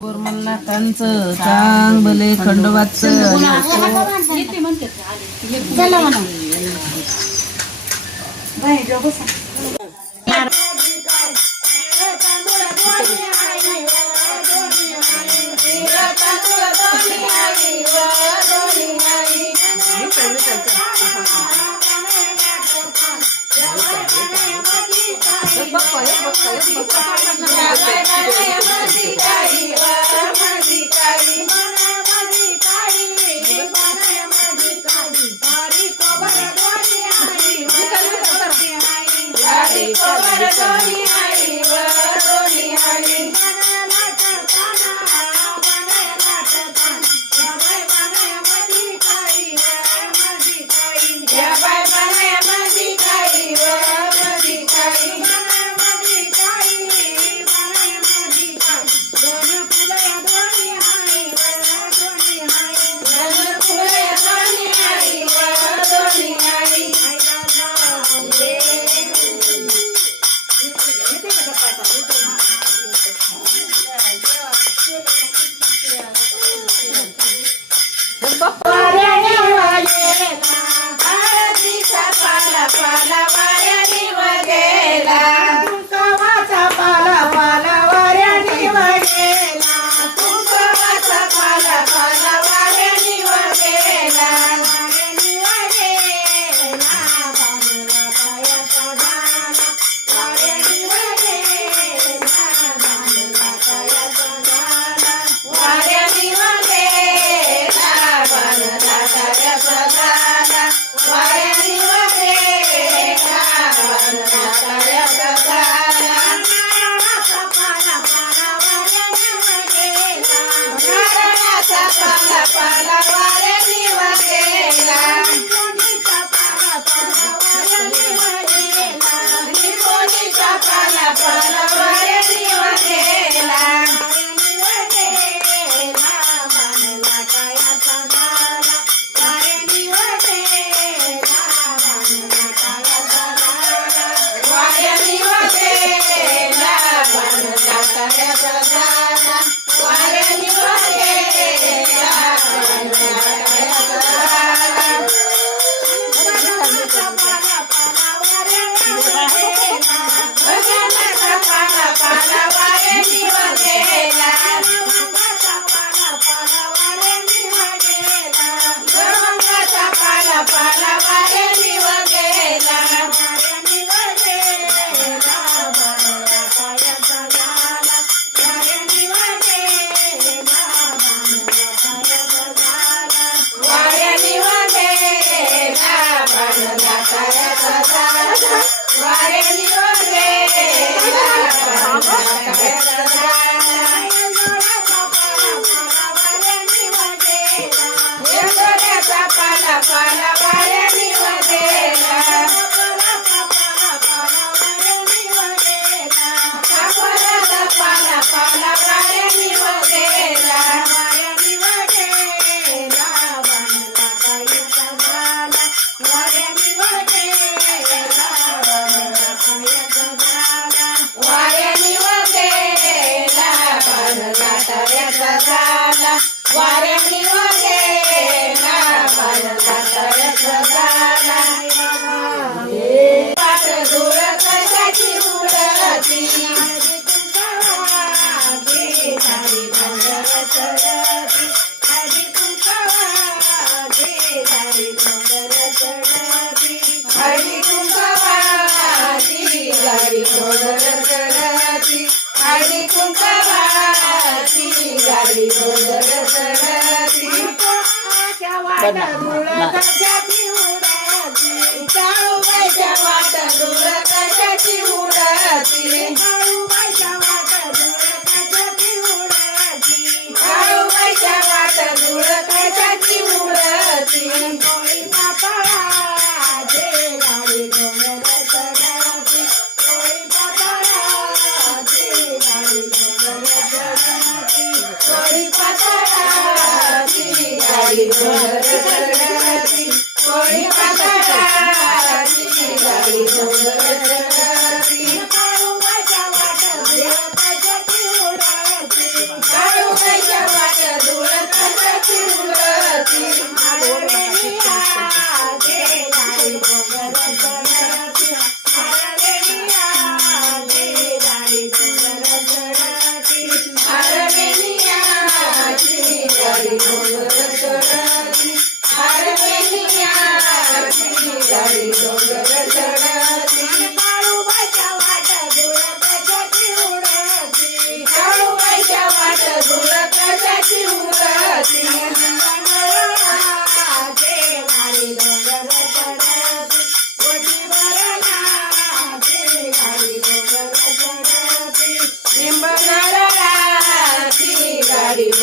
गोरमल्लाकांचं चांगले खंडोबाचं चला म्हणा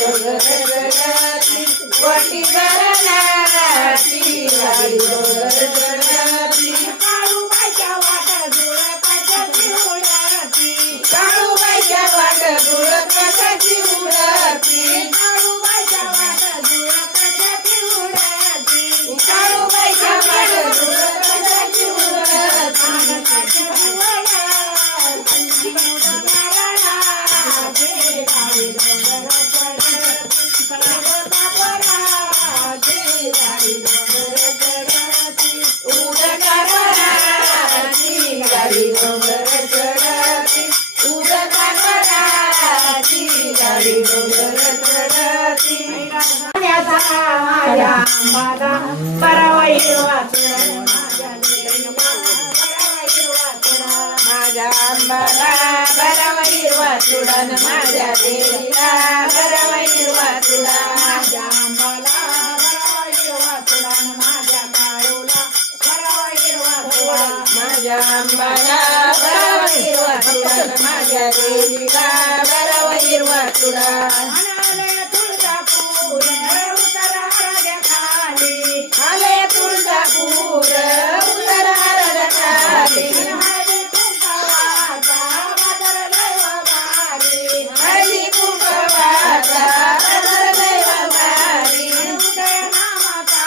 डोंगर चढती वटी धरणाची गाडी डोंगर चढती काळूबाईच्या वाट जुळकाची उडती काळूबाईच्या वाट जुळकाची उडती काळूबाईच्या वाट जुळकाची उडती काळूबाईच्या वाट जुळकाची माझ्या आंबाला बरावाई माझ्या आंबाला बरावाई वाचुडान माझ्या देवीला बरावाई वाचुडा माझ्या आंबाला बरावाई वाचुडान माझ्या काळूला बरावाई वाचुडा माझ्या आंबाला बरावाई वाचुडान माझ्या देवीला बरावाई वाचुडा आले तुळजापूर उतर हरद खाली हळदी कुंकवाचा बाजार दैव भारी उदय नामाचा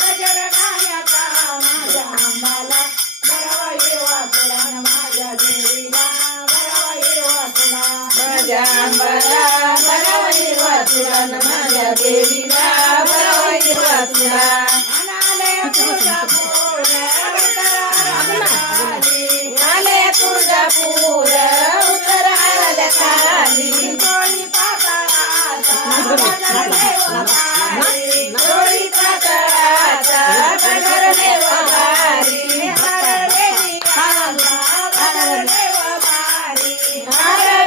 गजर गाण्याचा माझ्या आंबाला बरावाई वाचुडा माझ्या देवीला बरावाई वाचुडा माझ्या आंबाला बरावाई वाचुडा माझ्या देवीला बरावाई वाचुडा आले तुळजापूर उतर हरद खाली डोळी पातळाचा डोळी पातळाचा गजर देव भारी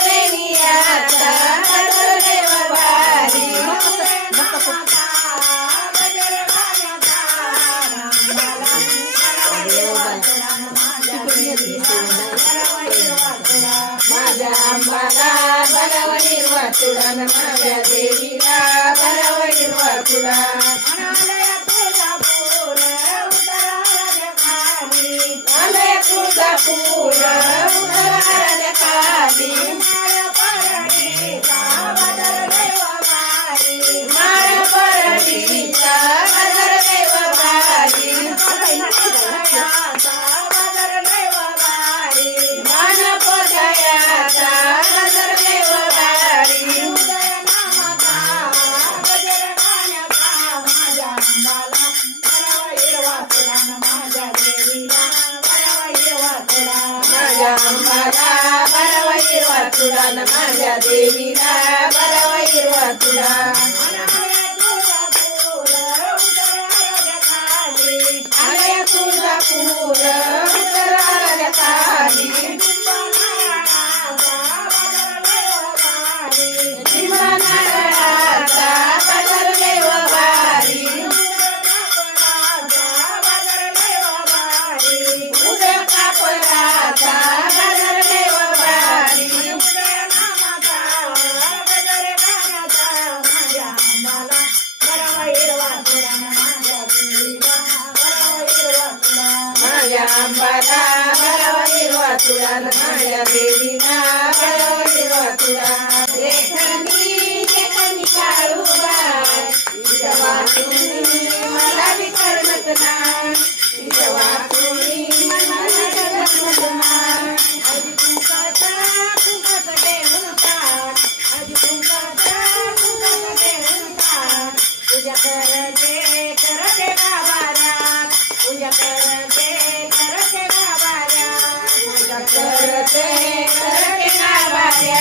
हरवेनियाचा गजर देव भारी माझ्या आंबाला बरावाई वाचुडा माझ्या देवीला बरावाई वाचुडा आले तुळजापूर उतर हरद खाली माळ परडीचा गजर देव भारी मान पदयाचा गजर देव भारी उदय नामाचा गजर गाण्याचा माझ्या आंबाला बरावाई वाचुडा माझ्या देवीला बरावाई वाचुडा माझ्या आंबाला बरावाई वाचुडा माझ्या देवीला बरावाई वाचुडा आले तुळजापूर उतर हरद खाली नारळाचा गजर देव भारी उदय कापराचा गजर देव भारी माझ्या आंबाला बरावाई वाचुडा माझ्या देवीला बरावाई वाचुडा माझ्या आंबाला बरावाई वाचुडा माझ्या देवीला बरावाई वाचुडा देखणी देखणी काळूबाई तुझ्या वाचुनी मला विसरत नाही तुझ्या वाचुनी मला विसरत नाही आधी कुंकाचा कुंकाच देऊन टाक आधी कुंकाचा कुंकाच देऊन टाक तुझ्या करते गाभाऱ्या तुझ्या करते गाभाऱ्या तुझ्या करते गाभाऱ्या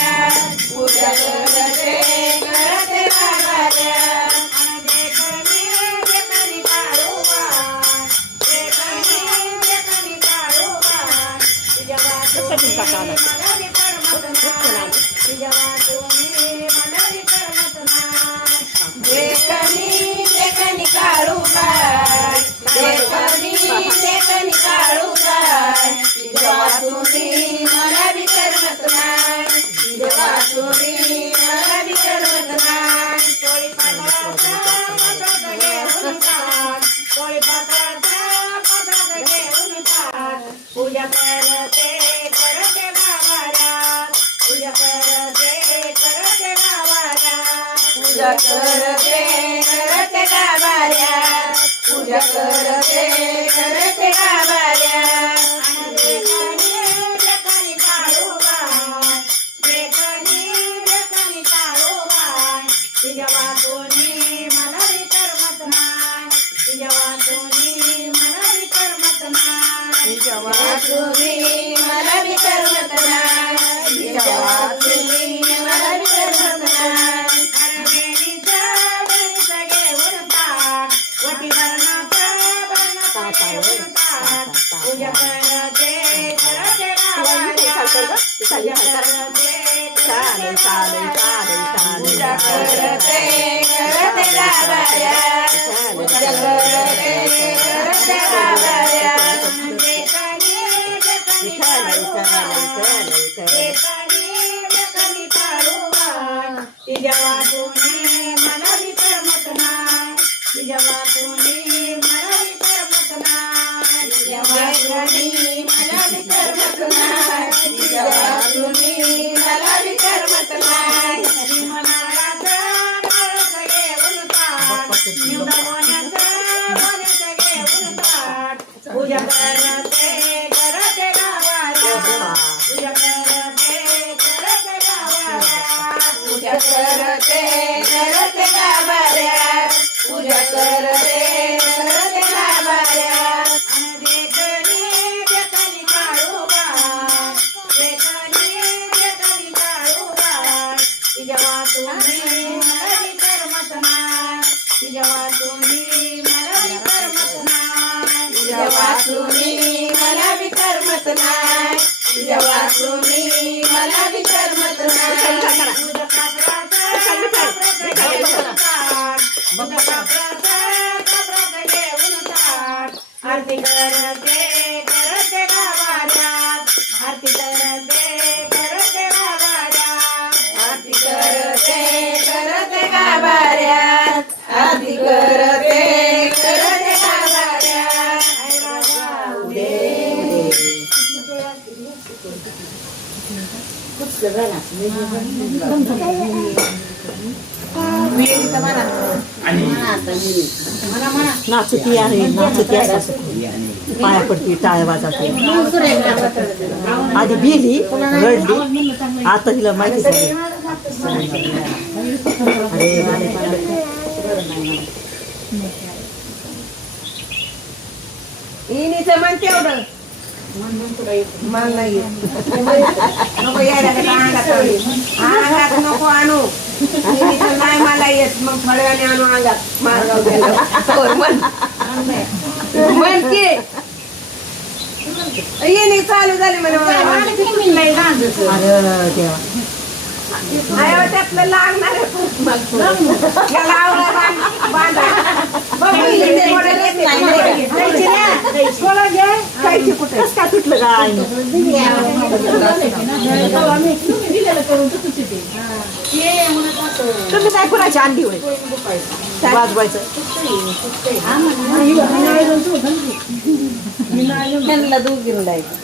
पूजा करते करते गाभाऱ्यात पूजा करते करते गाभाऱ्यात पूजा करते करते गाभाऱ्यात पूजा करते करते गाभाऱ्यात देखणी काळूबाई देखणी काळूबाई तुझ्या वाचूनी मला विकर्मत नाही तुझ्या वाचूनी मला विकर्मत नाही तुझ्या वाचूनी मला विकर्मत नाही तुझ्या वाचूनी मला विकर्मत नाही हरवेलीचा बळीचा घेऊन ताट वटीवरणाचा बरणाचा घेऊन ताट पूजा करते करते गावाऱ्यात पूजा करते करते गावाऱ्यात पूजा करते करते गावाऱ्यात पूजा करते करते गावाऱ्यात देखणी काळूबाई तुझ्या वाचूनी मला विकर्मत नाही तुझ्या वाचूनी मला विकर्मत नाही तुझ्या वाचूनी मला विकर्मत नाही तुझ्या वाचूनी मला विकर्मत नाही मनाचा डोळस घेऊन ताट निवडवण्याचा मनाचा घेऊन ताट पूजा करते करते गावाऱ्यात पूजा करते करते गावाऱ्यात पूजा करते करते गावाऱ्यात पूजा करते करते गावाऱ्यात देखणी देखणी काळूबाई देखणी काळूबाई तुझ्या वाचूनी मला विकर्मत नाही तुझ्या वाचूनी मला विकर्मत नाही तुझ्या वाचूनी मला विकर्मत नाही तुझ्या वाचूनी मला विकर्मत नाही तुझ्या कापराचा घेऊन ताट आरती करते करते गावाऱ्यात आरती करते करते गावाऱ्यात आरती करते करते गावाऱ्यात आरती करते करते गावाऱ्यात आई राजा उदे नाचती आहे नाचती आहे पाया पडती टाळ्या वाजवते आधी बिली रडली आता तिला माहिती झाली इनीचं मन तेवढं मन नाही नको यायला अंगात नको आणू इनीचं नाही मला येत मग थोड्या वेळाने आणू अंगात मारगाव गेलं मन की इनी चालू झाली म्हणे अरे देवा त्यातलं लागणार याला आवळा बांधा कस काय तुटलं काय तुम्ही काय कुणाची आणली होय वाजवायचं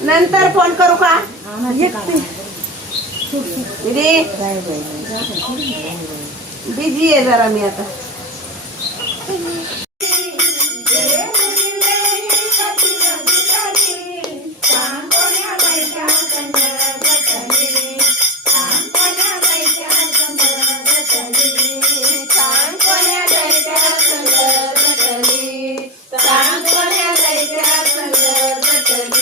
नंतर फोन करू का बिझी आहे जरा मी आता